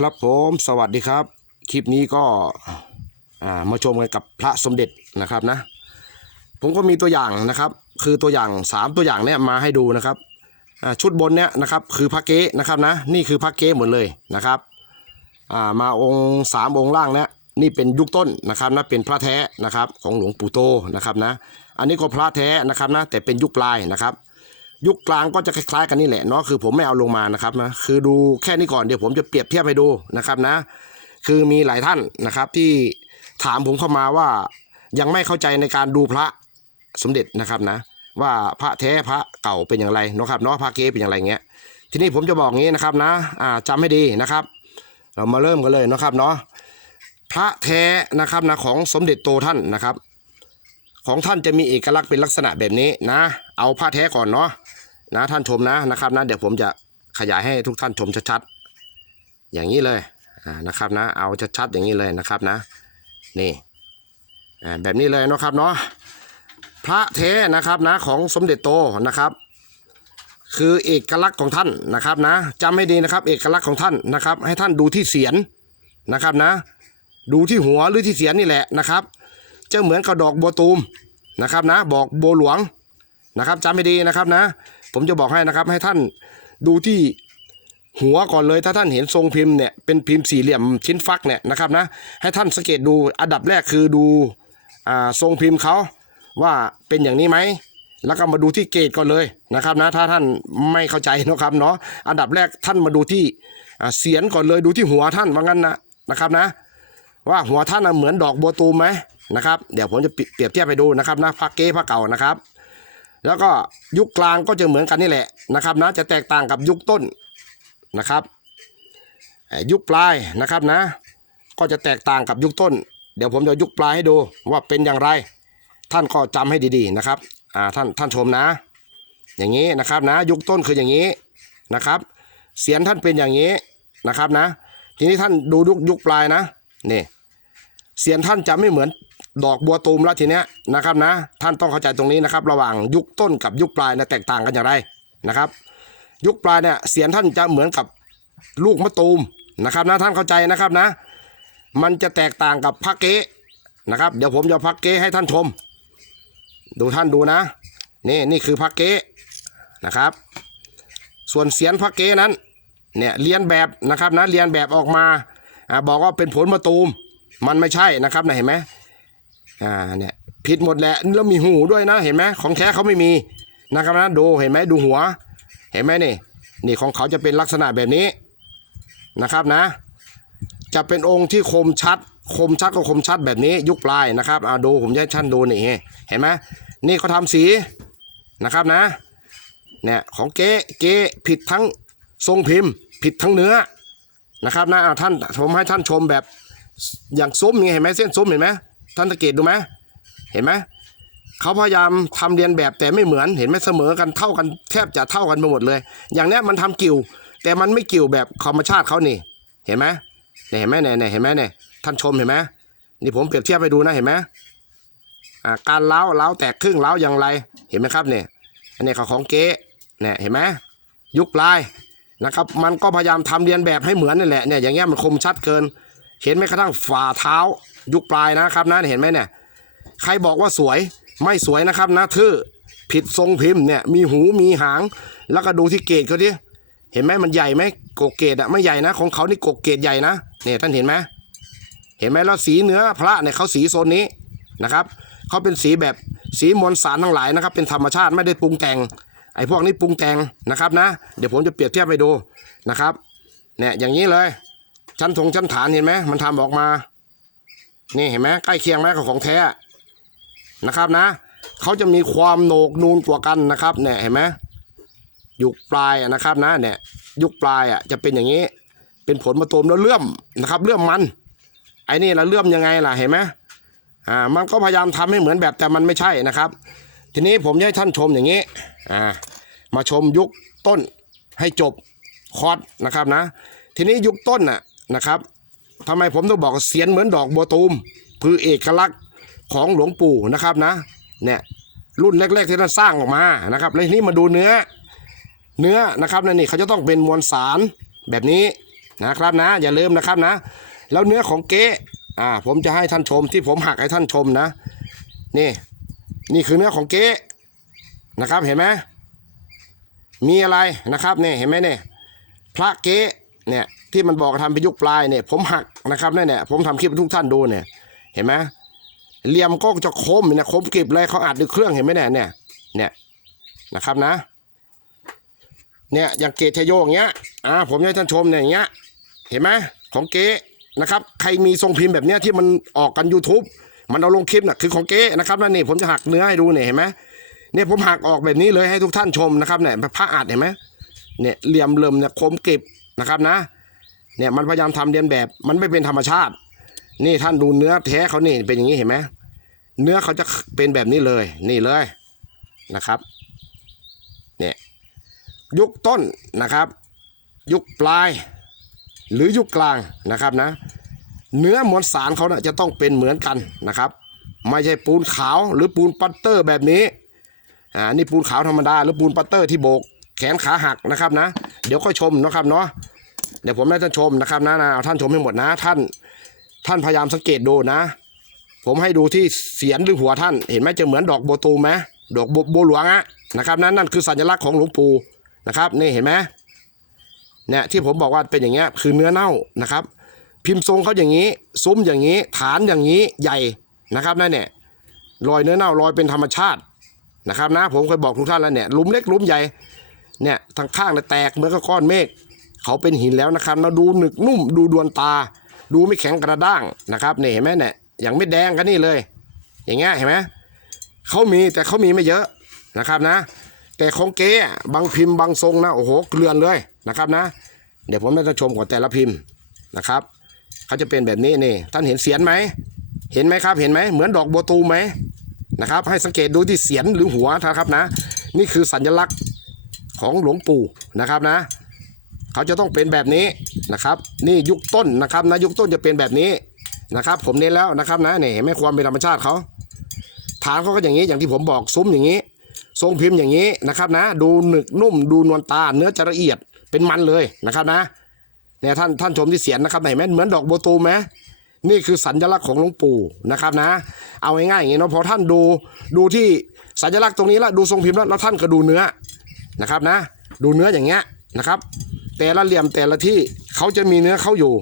ครับผมสวัสดีครับ คลิปนี้ก็ามาชมกันกับพระสมเด็จนะครับนะ ผมก็มีตัวอย่างนะครับ คือตัวอย่างสามตัวอย่างเนี่ยมาให้ดูนะครับชุดบนเนี่ยนะครับคือพระเก๊นะครับนะนี่คือพระเก๊หมดเลยนะครับามาองค์สามองค์ล่างเนี่ยนี่เป็นยุคต้นนะครับนะเป็นพระแท้นะครับของหลวงปู่โตนะครับนะอันนี้ก็พระแท้นะครับนะแต่เป็นยุคปลายนะครับ ยุคกลางก็จะคล้ายๆกันนี่แหละเนาะคือผมไม่เอาลงมานะครับนะคือดูแค่นี้ก่อนเดี๋ยวผมจะเปรียบเทียบให้ดูนะครับนะ คือมีหลายท่านนะครับที่ถามผมเข้ามาว่ายังไม่เข้าใจในการดูพระสมเด็จนะครับนะ ว่าพระแท้พระเก่าเป็นอย่างไรเนาะครับเนาะพระเก๊เป็นอย่างไรเงี้ย ทีนี้ผมจะบอกงี้นะครับนะอ่าจำให้ดีนะครับ เรามาเริ่มกันเลยนะครับเนาะพระแท้นะครับนะของสมเด็จโตท่านนะครับ ของท่านจะมีเอกลักษณ์เป็นลักษณะแบบนี้นะ เอาผ้าแท้ก่อนเนาะ นะท่านชมนะนะครับนะเดี๋ยวผมจะขยายให้ทุกท่านชมชัดๆอย่างนี้เลยนะครับนะเอาชัดๆอย่างนี้เลยนะครับนะนี่แบบนี้เลยเนาะครับเนาะพระแท้นะครับนะของสมเด็จโตนะครับ คือเอกลักษณ์ของท่านนะครับนะจำให้ดีนะครับ เอกลักษณ์ของท่านนะครับ ให้ท่านดูที่เสียนนะครับนะ ดูที่หัวหรือที่เสียนนี่แหละนะครับจะเหมือนกับดอกบัวตูมนะครับนะบอกบัวหลวงนะครับจำให้ดีนะครับนะ ผมจะบอกให้นะครับให้ท่านดูที่หัวก่อนเลยถ้าท่านเห็นทรงพิมพ์เนี่ยเป็นพิมพ์สี่เหลี่ยมชิ้นฟักเนี่ยนะครับนะให้ท่านสังเกตดูอันดับแรกคือดูอ่าทรงพิมพ์เขาว่าเป็นอย่างนี้ไหมแล้วก็มาดูที่เกรดก่อนเลยนะครับนะถ้าท่านไม่เข้าใจนะครับเนาะอันดับแรกท่านมาดูที่เสียนก่อนเลยดูที่หัวท่านว่างั้นนะนะครับนะ ว่าหัวท่านเหมือนดอกบัวตูมไหมนะครับเดี๋ยวผมจะเปรียบเทียบไปดูนะครับนะพระเก้พระเก่านะครับ แล้วก็ยุคกลางก็จะเหมือนกันนี่แหละนะครับนะจะแตกต่างกับยุคต้นนะครับ ยุคปลายนะครับนะ ก็จะแตกต่างกับยุคต้น เดี๋ยวผมจะยุคปลายให้ดูว่าเป็นอย่างไร ท่านก็จำให้ดีๆนะครับอ่าท่านท่านชมนะ อย่างนี้นะครับนะ ยุคต้นคืออย่างนี้นะครับ เสียนท่านเป็นอย่างนี้นะครับนะ ทีนี้ท่านดูยุคยุคปลายนะนี่เสียนท่านจะไม่เหมือน ดอกบัวตูมแล้วทีเนี้ยนะครับนะ ท่านต้องเข้าใจตรงนี้นะครับ ระหว่างยุคต้นกับยุคปลายนะแตกต่างกันอย่างไรนะครับ ยุคปลายเนี่ยเสียนท่านจะเหมือนกับลูกมะตูมนะครับนะท่านเข้าใจนะครับนะ มันจะแตกต่างกับพระเก๊นะครับ เดี๋ยวผมจะพระเก๊ให้ท่านชม ดูท่านดูนะ นี่นี่คือพระเก๊นะครับ ส่วนเสียนพระเก๊นั้นเนี่ยเรียนแบบนะครับนะเรียนแบบออกมาอ่าบอกว่าเป็นผลมะตูมมันไม่ใช่นะครับนะเห็นไหม อ่าเนี่ยผิดหมดแหละแล้วมีหูด้วยนะเห็นไหมของแท้เขาไม่มีนะครับนะดูเห็นไหมดูหัว เห็นไหมนี่นี่ของเขาจะเป็นลักษณะแบบนี้นะครับนะ จะเป็นองค์ที่คมชัด คมชัดก็คมชัดแบบนี้ยุคปลายนะครับอ่าดูผมจะให้ท่านดูนี่เห็นไหมนี่เขาทำสีนะครับนะเนี่ยของเก๊เก๊ผิดทั้งทรงพิมพ์ ผิดทั้งเนื้อนะครับนะอ่าท่านผมให้ท่านชมแบบอย่างซุ้มนี่เห็นไหมเส้นซุ้มเห็นไหม ท่านสังเกตดูไหมเห็นไหมเขาพยายามทำเรียนแบบแต่ไม่เหมือนเห็นไหมเสมอกันเท่ากันแทบจะเท่ากันไปหมดเลย อย่างเนี้ยมันทำกิ่ว แต่มันไม่กิ่วแบบธรรมชาติเขานี่เห็นไหมเนี่ยเห็นไหมเนี่ยเนี่ยเห็นไหมเนี่ยท่านชมเห็นไหมนี่ผมเปรียบเทียบไปดูนะเห็นไหมอ่าการเล้าเล้าแตกครึ่งเล้าอย่างไรเห็นไหมครับเนี่ยอันนี้เขาของเก๊เนี่ยเห็นไหมยุคปลายนะครับมันก็พยายามทำเรียนแบบให้เหมือนนี่แหละเนี่ยอย่างเงี้ยมันคมชัดเกิน เห็นไหมกระทั่งฝ่าเท้า ยุคปลายนะครับนะเห็นไหมเนี่ยใครบอกว่าสวยไม่สวยนะครับนะทื่อผิดทรงพิมพ์เนี่ยมีหูมีหาง แล้วก็ดูที่เกตเขาดิเห็นไหมมันใหญ่ไหมกกเกตอะไม่ใหญ่นะ ของเขานี่กกเกตใหญ่นะเนี่ยท่านเห็นไหมเห็นไหมแล้วสีเนื้อพระเนี่ยเขาสีโซนนี้นะครับเขาเป็นสีแบบสีมวลสารทั้งหลายนะครับ เป็นธรรมชาติไม่ได้ปรุงแต่งไอ้พวกนี้ปรุงแต่งนะครับนะ เดี๋ยวผมจะเปรียบเทียบไปดูนะครับเนี่ยอย่างนี้เลยชั้นทงชั้นฐานเห็นไหมมันทำออกมา นี่เห็นไหมใกล้เคียงไหมกับของแท้นะครับนะเขาจะมีความโหนกนูนกว่ากันนะครับเนี่ยเห็นไหมยุคปลายนะครับนะเนี่ยยุคปลายอะจะเป็นอย่างนี้ เป็นผลมาตูมแล้วเลื่อมนะครับเลื่อมมัน ไอ้นี่ละเลื่อมยังไงล่ะเห็นไหมอ่ามันก็พยายามทำให้เหมือนแบบแต่มันไม่ใช่นะครับ ทีนี้ผมจะให้ท่านชมอย่างนี้อ่ามาชมยุคต้นให้จบคอร์สนะครับนะ ทีนี้ยุคต้นน่ะนะครับ ทำไมผมต้องบอกเสียนเหมือนดอกบัวตูมคือเอกลักษณ์ของหลวงปู่นะครับนะเนี่ยรุ่นแรกๆที่ท่านสร้างออกมานะครับแล้วทีนี้มาดูเนื้อเนื้อนะครับนั่นนี่เขาจะต้องเป็นมวลสารแบบนี้นะครับนะ อย่าลืมนะครับนะ แล้วเนื้อของเก๊อ่าผมจะให้ท่านชมที่ผมหักให้ท่านชมนะ นี่ นี่คือเนื้อของเก๊นะครับเห็นไหมมีอะไรนะครับเนี่ยเห็นไหมเนี่ยพระเก๊เนี่ย ที่มันบอกทำเป็นยุคปลายเนี่ย ผมหักนะครับเนี่ยเนี่ยผมทำคลิปให้ทุกท่านดูเนี่ย เห็นไหมเหลี่ยมก็จะคมนี่ยคมกริบเลยเขาอัดด้วยเครื่องเห็นไหมเนี่ยเนี่ยเนี่ยนะครับนะ เนี่ยอย่างเกตชโยงเงี้ยอ่าผมให้ท่านชมเนี่ยอย่างเงี้ย เห็นไหมของเก๊นะครับ ใครมีทรงพิมพ์แบบเนี้ยที่มันออกกัน YouTube มันเอาลงคลิปน่ะคือของเก๊นะครับนั่นนี่ผมจะหักเนื้อให้ดูเนี่ยเห็นไหมเนี่ยผมหักออกแบบนี้เลยให้ทุกท่านชมนะครับเนี่ยพระอัดเห็นไหมเนี่ยเหลี่ยมเริ่มเนี่ยคมกริบนะครับนะ เนี่ยมันพยายามทำเรียนแบบ มันไม่เป็นธรรมชาติ นี่ท่านดูเนื้อแท้เขานี่เป็นอย่างนี้เห็นไหมเนื้อเขาจะเป็นแบบนี้เลย นี่เลยนะครับ เนี่ยยุคต้นนะครับ ยุคปลาย หรือยุคกลางนะครับนะ เนื้อมวลสารเขาเนะ่ยจะต้องเป็นเหมือนกันนะครับ ไม่ใช่ปูนขาวหรือปูนปัตเตอร์แบบนี้อ่านี่ปูนขาวธรรมดาหรือปูนปัตเตอร์ที่โบกแขนขาหักนะครับนะ เดี๋ยวค่อยชมนะครับเนาะ ดี๋ยวผมให้ท่านชมนะครับนะนะเอาท่านชมให้หมดนะ ท่าน ท่านพยายามสังเกตดูนะ ผมให้ดูที่เสียนหรือหัวท่าน เห็นไหมจะเหมือนดอกโบตูมไหมดอกโบโบหลวงอะนะครับนั่นนั่นคือสัญลักษณ์ของหลวงปู่นะครับนี่เห็นไหมเนี่ยที่ผมบอกว่าเป็นอย่างเงี้ยคือเนื้อเน่านะครับ พิมพ์ทรงเขาอย่างนี้ ซุ้มอย่างนี้ ฐานอย่างนี้ใหญ่นะครับนั่นเนี่ยรอยเนื้อเน่ารอยเป็นธรรมชาตินะครับนะผมเคยบอกทุกท่านแล้วเนี่ยลุมเล็กลุมใหญ่เนี่ยทางข้างเนี่ยแตกเหมือนกับก้อนเมฆ เขาเป็นหินแล้วนะครับเราดูหนึกนุ่มดูดวนตา ดูไม่แข็งกระด้างนะครับเนี่ยเห็นไหมเนี่ยอย่างไม่แดงกันนี่เลย อย่างเงี้ยเห็นไหมเขามีแต่เขามีไม่เยอะนะครับนะ แต่ของเก๊อะบางพิมพ์บางทรงนะโอ้โหเกลือนเลยนะครับนะ เดี๋ยวผมจะชมก่อนแต่ละพิมพ์นะครับเขาจะเป็นแบบนี้นี่ท่านเห็นเสียนไหมเห็นไหมครับเห็นไหมเหมือนดอกบัวตูมไหมนะครับ ให้สังเกตดูที่เสียนหรือหัวนะครับนะ นี่คือสัญลักษณ์ของหลวงปู่นะครับนะ เขาจะต้องเป็นแบบนี้นะครับ นี่ยุคต้นนะครับนะยุคต้นจะเป็นแบบนี้นะครับ ผมเน้นแล้วนะครับนะเนี่เห็นไม่ความเป็นธรรมชาติเขาฐานเขาก็อย่างนี้อย่างที่ผมบอกซุ้มอย่างนี้ ทรงพิมพ์อย่างนี้นะครับนะ ดูหนึกนุ่ม ดูนวลตาเนื้อจะละเอียดเป็นมันเลยนะครับนะเนี่ยท่านท่านชมที่เสียนนะครับเห็นไหมเหมือนดอกโบตูไหมนี่คือสัญลักษณ์ของหลวงปู่นะครับนะ เอาง่ายๆอย่างนี้เนาะพอท่านดูดูที่สัญลักษณ์ตรงนี้แล้วดูทรงพิมพ์แล้วแล้วท่านก็ดูเนื้อนะครับนะ ดูเนื้ออย่างเงี้ยนะครับ แต่ละเหลี่ยมแต่ละที่เขาจะมีเนื้อเข้าอยู่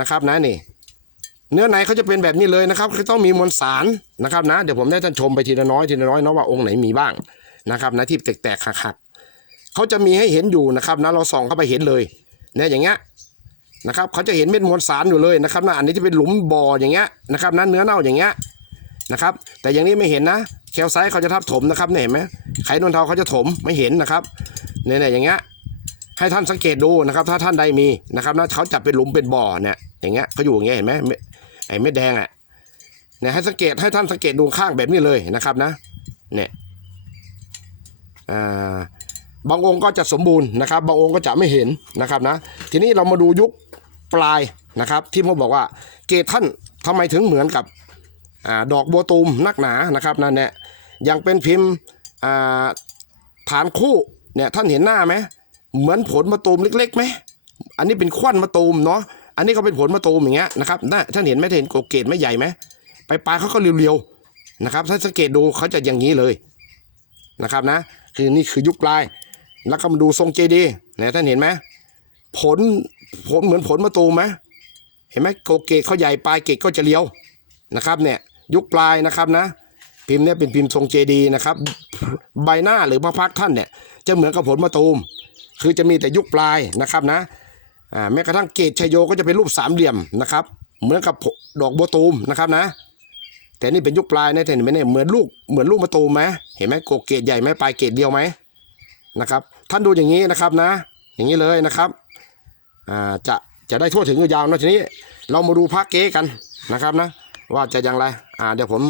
นะครับนะนี่ เนื้อในเขาจะเป็นแบบนี้เลยนะครับคือต้องมีมวลสารนะครับนะ เดี๋ยวผมได้ท่านชมไปทีละน้อยทีละน้อยเนาะว่าองค์ไหนมีบ้างนะครับนะที่แตกๆหักๆเขาจะมีให้เห็นอยู่นะครับนะเราส่องเข้าไปเห็นเลยเนี่ยอย่างเงี้ยนะครับเขาจะเห็นเม็ดมวลสารอยู่เลยนะครับนะอันนี้จะเป็นหลุมบ่ออย่างเงี้ยนะครับนะเนื้อเน่าอย่างเงี้ยนะครับแต่อย่างนี้ไม่เห็นนะแคลไซต์เขาจะทับถมนะครับเนี่ยเห็นไหมไขนวลเทาเขาจะถมไม่เห็นนะครับเนี่ยอย่างเงี้ย ให้ท่านสังเกตดูนะครับ ถ้าท่านใดมีนะครับนะเขาจับเป็นหลุมเป็นบ่อเนี่ยอย่างเงี้ยเขาอยู่อย่างเงี้ยเห็นไหมไอ้เม็ดแดงอะเนี่ยให้สังเกตให้ท่านสังเกตดูข้างแบบนี้เลยนะครับนะเนี่ยอ่าบางองค์ก็จะสมบูรณ์นะครับ บางองค์ก็จะไม่เห็นนะครับนะ ทีนี้เรามาดูยุคปลายนะครับ ที่ผมบอกว่าเกตท่านทำไมถึงเหมือนกับอ่าดอกบัวตูมนักหนานะครับนั่นเนี่ยยังเป็นพิมพ์อ่าฐานคู่เนี่ยท่านเห็นหน้าไหม เหมือนผลมะตูมเล็กๆไหมอันนี้เป็นควันมะตูมเนาะอันนี้ก็เป็นผลมะตูมอย่างเงี้ยนะครับน่าท่านเห็นไหมเห็นโกเกตไหม่ใหญ่ไหมไปปลายเขาก็เรียวๆนะครับ ถ้าสังเกตดูเขาจะอย่างนี้เลยนะครับนะ คือนี่คือยุคปลาย แล้วก็มาดูทรงเจดีนี่ท่านเห็นไหมผลผลเหมือนผลมะตูมไหมเห็นไหมโกเกตเขาใหญ่ปลายเกตก็จะเรียวนะครับเนี่ยยุคปลายนะครับนะ พิมพ์เนี่ยเป็นพิมพ์ทรงเจดีนะครับ ใบหน้าหรือพระพักท่านเนี่ยจะเหมือนกับผลมะตูม คือจะมีแต่ยุคปลายนะครับนะอ่าแม้กระทั่งเกตชยโยก็จะเป็นรูปสามเหลี่ยมนะครับ เหมือนกับดอกบัวตูมนะครับนะ แต่นี่เป็นยุคปลายนะเห็นไหมเนี่ยเหมือนลูกเหมือนลูกมะตูมไหมเห็นไหมโกเกตใหญ่ไหมปลายเกตเดียวไหมนะครับ ท่านดูอย่างนี้นะครับนะ อย่างนี้เลยนะครับอ่าจะจะได้ทั่วถึงยาวๆนะทีนี้ เรามาดูพระเก๊กันนะครับนะ ว่าจะอย่างไรอ่าเดี๋ยวผม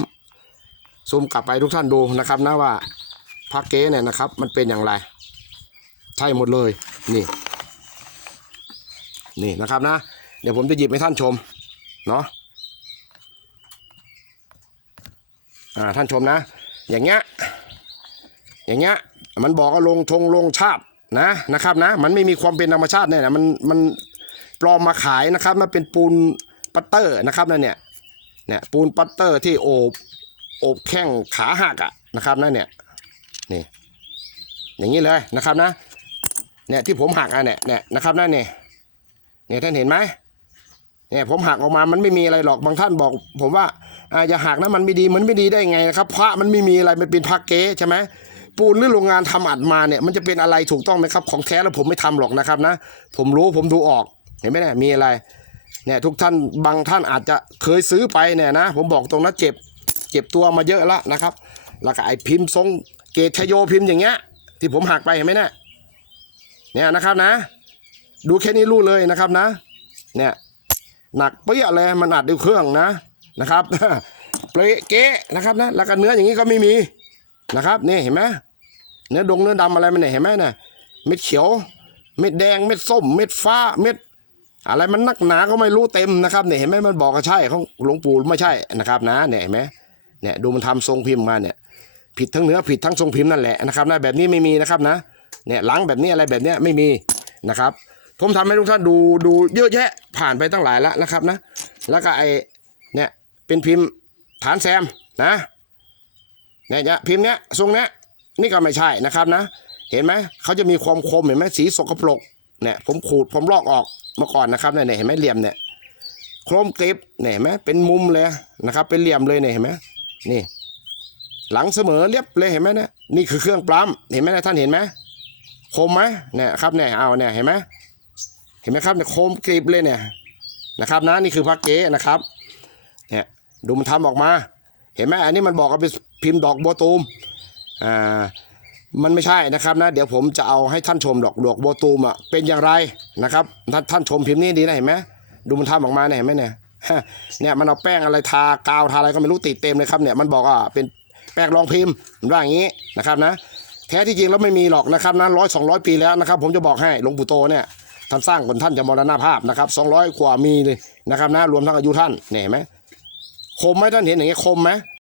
ซูมกลับไปทุกท่านดูนะครับนะว่าพระเก๊เนี่ยนะครับ มันเป็นอย่างไร ช่หมดเลยนี่นี่นะครับนะ เดี๋ยวผมจะหยิบให้ท่านชมเนาะอ่าท่านชมนะ อย่างเงี้ยอย่างเงี้ยมันบอกว่าลงธงลงชาตินะนะครับนะ มันไม่มีความเป็นธรรมชาติเนี่ยนะมันมันปลอมมาขายนะครับมันเป็นปูนปัตเตอร์นะครับนั่นเนี่ยเนี่ยปูนปัตเตอร์ที่โอบโอบแข้งขาหักอะนะครับนั่นเนี่ยนี่อย่างนี้เลยนะครับนะ เนี่ยที่ผมหักอะเนี่ยเนี่ยนะครับนั่นเนี่ยเนี่ยท่านเห็นไหมเนี่ยผมหักออกมามันไม่มีอะไรหรอกบางท่านบอก ผมว่าอ่าอย่าหักนะมันไม่ดีมันไม่ดีได้ไงนะครับ พระมันไม่มีอะไรมันเป็นพระเก๊ใช่ไหมปูนหรือโรงงานทำอัดมาเนี่ย มันจะเป็นอะไรถูกต้องไหมครับ ของแท้แล้วผมไม่ทำหรอกนะครับนะผมรู้ผมดูออกเห็นไหมเนี่ยมีอะไรเนี่ยทุกท่านบางท่านอาจจะเคยซื้อไปเนี่ยนะผมบอกตรงนะเจ็บเจ็บตัวมาเยอะแล้วนะครับแล้วก็ไอ้พิมพ์ทรงเกตชโยพิมพ์อย่างเงี้ยที่ผมหักไปเห็นไหมเนี่ย เนี่ยนะครับนะ ดูแค่นี้รู้เลยนะครับนะ เนี่ยหนักเปี้ยเลยมันอัดด้วยเครื่องนะนะครับเปรเกะนะครับนะแล้วก็เนื้ออย่างนี้ก็ไม่มีนะครับนี่เห็นไหมเนื้อดงเนื้อดำอะไรมันเนี่ยเห็นไหมเนี่ยเม็ดเขียว เม็ดแดงเม็ดส้ม เม็ดฟ้าเม็ด อะไรมันนักหนาก็ไม่รู้เต็มนะครับเนี่ยเห็นไหมมันบอกก็ใช่ของหลวงปู่ไม่ใช่นะครับนะเนี่ยเห็นไหมเนี่ยดูมันทำทรงพิมพ์มาเนี่ยผิดทั้งเนื้อผิดทั้งทรงพิมพ์นั่นแหละนะครับนะแบบนี้ไม่มีนะครับนะ เนี่ยหลังแบบนี้อะไรแบบนี้ไม่มีนะครับผมทำให้ทุกท่านดูดูเยอะแยะผ่านไปตั้งหลายแล้วนะครับนะ แล้วก็ไอเนี่ยเป็นพิมพ์ฐานแซมนะเนี่ยพิมพ์เนี้ยทรงเนี้ยนี่ก็ไม่ใช่นะครับนะ เห็นไหมเขาจะมีความคมเห็นไหมสีสกปรกเนี่ยผมขูดผมลอกออกมาก่อนนะครับเนี่ยเห็นไหมเหลี่ยมเนี่ยโครมกริบเนี่ยเห็นไหมเป็นมุมเลยนะครับ เป็นเหลี่ยมเลยเนี่ยเห็นไหมนี่ หลังเสมอเรียบเลยเห็นไหมเนี่ยนี่คือเครื่องปลั๊มเห็นไหมนะท่านเห็นไหม คมไหมเนี่ยครับเนี่ยเอาเนี่ยเห็นไหมเห็นไหมครับเนี่ยคมกริบเลยเนี่ยนะครับนะนี่คือพักเก๊นะครับเนี่ยดูมันทำออกมา เห็นไหมอันนี้มันบอกว่าเป็นพิมพ์ดอกบัวตูมอ่ามันไม่ใช่นะครับนะ เดี๋ยวผมจะเอาให้ท่านชมดอกดอกบัวตูมอะเป็นอย่างไรนะครับท่านท่านชมพิมพ์นี้ดีนะเห็นไหมดูมันทำออกมาเนี่ยเห็นไหมเนี่ยเนี่ยมันเอาแป้งอะไรทากาวทาอะไรก็ไม่รู้ติดเต็มเลยครับเนี่ยมันบอกว่าเป็นแป้งรองพิมพ์มันว่าอย่างนี้นะครับนะ แท้ที่จริงแล้วไม่มีหรอกนะครับนะร้อยสองร้อยปีแล้วนะครับ ผมจะบอกให้หลวงปู่โตเนี่ยท่านสร้างคนท่านจะมรณภาพนะครับสองร้อยกว่ามีเลยนะครับนะรวมทั้งอายุท่านเนี่ยเห็นไหมคมไหมท่านเห็นอย่างเงี้ยคมไหม